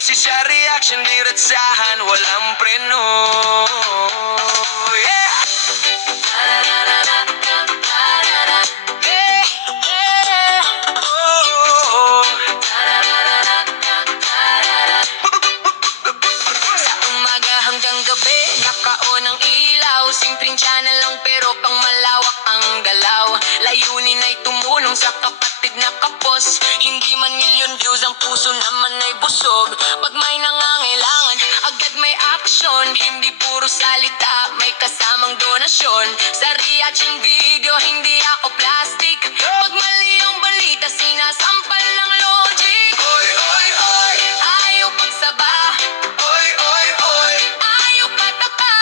MC sa reaction, diretsahan, walang preno. Yeah! Sa umaga hanggang gabi, nakaon ang ilaw. Simpleng channel lang pero pang malawak ang galaw. Layunin ay tumulong sa kapatid na kapos. Hindi man million views, ang puso naman ay busog. Pag may nangangailangan, agad may action. Hindi puro salita, may kasamang donasyon. Sa reaction video, hindi ako plastic. Pag mali ang balita, sinasampal ng logic. Oy, oy, oy, ayaw pagsaba. Oy, oy, oy, ayaw patapa.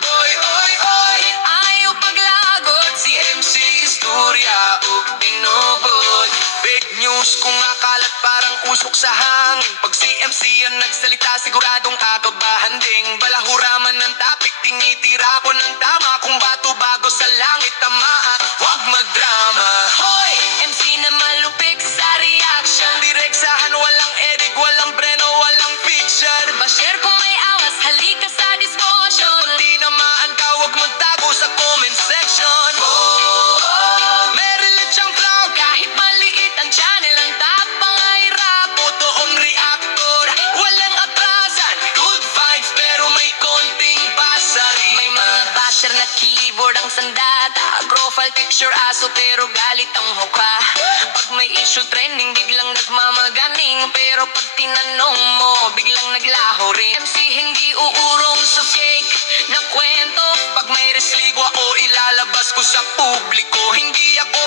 Oy, oy, oy, ayaw paglagot. Si MC Istorya ug binubod. Fake news kung akalat parang usok sa hangin. Pag si MC ang nagsalita, siguradong kakabahan ding. Balahuraman ng topic, tinitira ko ng tama. Kung bato bago sa langit tamaan, wag magdrama. Hoy, MC na malupik sa reaction. Direksahan, walang edit, walang preno, walang fiction. Bashare kung may awas, halika sa discussion. Pag di namaan ka, wag magtago sa comment section. Meron siyang vlog, kahit maliit ang channel. Ang tapang ay rap, totoong reactor. Walang atrasan, good vibes pero may konting basari. May mga basher na keyboard ang sandata. Profile picture aso pero galit ang mukha. Pag may issue trending, biglang nagmamaganing. Pero pag tinanong mo, biglang naglaho rin. MC hindi uurong sa fake na kwento. Pag may resligwa o ilalabas ko sa publiko, hindi ako